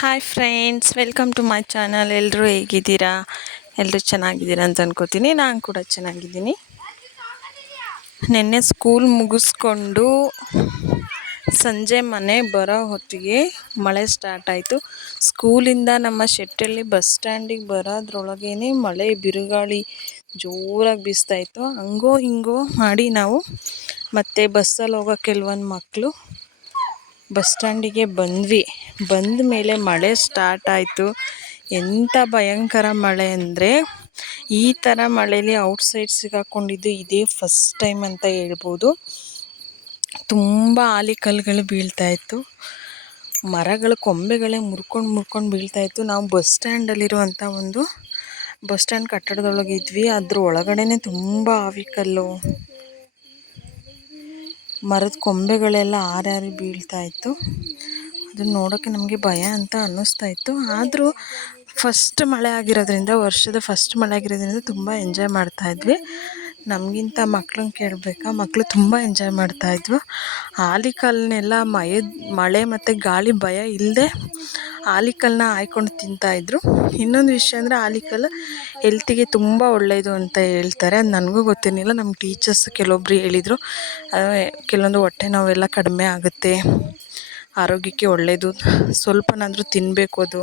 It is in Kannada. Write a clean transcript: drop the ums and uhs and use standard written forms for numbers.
Hi friends, welcome to my channel. ಎಲ್ಲರೂ ಹೇಗಿದ್ದೀರಾ? ಎಲ್ಲರೂ ಚೆನ್ನಾಗಿದ್ದೀರಾ ಅಂತ ಅನ್ಕೋತೀನಿ. ನಾನು ಕೂಡ ಚೆನ್ನಾಗಿದ್ದೀನಿ. ನಿನ್ನೆ ಸ್ಕೂಲ್ ಮುಗಿಸ್ಕೊಂಡು ಸಂಜೆ ಮನೆ ಬರೋ ಹೊತ್ತಿಗೆ ಮಳೆ ಸ್ಟಾರ್ಟ್ ಆಯಿತು. ಸ್ಕೂಲಿಂದ ನಮ್ಮ ಶೆಟ್ಟಳ್ಳಿ ಬಸ್ ಸ್ಟ್ಯಾಂಡಿಗೆ ಬರೋದ್ರೊಳಗೇ ಮಳೆ ಬಿರುಗಾಳಿ ಜೋರಾಗಿ ಬೀಸ್ತಾಯಿತ್ತು. ಹಂಗೋ ಹಿಂಗೋ ಮಾಡಿ ನಾವು ಮತ್ತೆ ಬಸ್ಸಲ್ಲಿ ಹೋಗೋ ಕೆಲವೊಂದು ಮಕ್ಕಳು ಬಸ್ ಸ್ಟ್ಯಾಂಡಿಗೆ ಬಂದ ಮೇಲೆ ಮಳೆ ಸ್ಟಾರ್ಟ್ ಆಯಿತು. ಎಂಥ ಭಯಂಕರ ಮಳೆ ಅಂದರೆ, ಈ ಥರ ಮಳೇಲಿ ಔಟ್ಸೈಡ್ ಸಿಗಾಕೊಂಡಿದ್ದು ಇದೇ ಫಸ್ಟ್ ಟೈಮ್ ಅಂತ ಹೇಳ್ಬೋದು. ತುಂಬ ಆಲಿಕಲ್ಲುಗಳು ಬೀಳ್ತಾಯಿತ್ತು, ಮರಗಳ ಕೊಂಬೆಗಳೇ ಮುರ್ಕೊಂಡು ಬೀಳ್ತಾಯಿತ್ತು. ನಾವು ಬಸ್ ಸ್ಟ್ಯಾಂಡಲ್ಲಿರುವಂಥ ಒಂದು ಬಸ್ ಸ್ಟ್ಯಾಂಡ್ ಕಟ್ಟಡದೊಳಗೆ ಇದ್ವಿ. ಅದ್ರ ಒಳಗಡೆ ತುಂಬ ಆವಿಕಲ್ಲು, ಮರದ ಕೊಂಬೆಗಳೆಲ್ಲ ಹಾರಿ ಬೀಳ್ತಾಯಿತ್ತು. ಅದನ್ನು ನೋಡೋಕ್ಕೆ ನಮಗೆ ಭಯ ಅಂತ ಅನ್ನಿಸ್ತಾಯಿತ್ತು. ಆದರೂ ಫಸ್ಟ್ ಮಳೆ ಆಗಿರೋದ್ರಿಂದ, ವರ್ಷದ ಫಸ್ಟ್ ಮಳೆ ಆಗಿರೋದ್ರಿಂದ ತುಂಬ ಎಂಜಾಯ್ ಮಾಡ್ತಾಯಿದ್ವಿ. ನಮಗಿಂತ ಮಕ್ಳನ್ನ ಕೇಳಬೇಕಾ, ಮಕ್ಕಳು ತುಂಬ ಎಂಜಾಯ್ ಮಾಡ್ತಾಯಿದ್ವು. ಆಲಿಕಲ್ಲನ್ನೆಲ್ಲ ಮಳೆ ಮತ್ತು ಗಾಳಿ ಭಯ ಇಲ್ಲದೆ ಆಲಿಕಲ್ಲನ್ನ ಹಾಯ್ಕೊಂಡು ತಿಂತಾಯಿದ್ರು. ಇನ್ನೊಂದು ವಿಷಯ ಅಂದರೆ, ಆಲಿಕಲ್ಲು ಹೆಲ್ತಿಗೆ ತುಂಬ ಒಳ್ಳೆಯದು ಅಂತ ಹೇಳ್ತಾರೆ. ಅದು ನನಗೂ ಗೊತ್ತಿರಲಿಲ್ಲ. ನಮ್ಮ ಟೀಚರ್ಸ್ ಕೆಲವೊಬ್ಬರು ಹೇಳಿದರು, ಕೆಲವೊಂದು ಹೊಟ್ಟೆ ನೋವೆಲ್ಲ ಕಡಿಮೆ ಆಗುತ್ತೆ, ಆರೋಗ್ಯಕ್ಕೆ ಒಳ್ಳೆಯದು, ಸ್ವಲ್ಪನಾದರೂ ತಿನ್ನಬೇಕು ಅದು.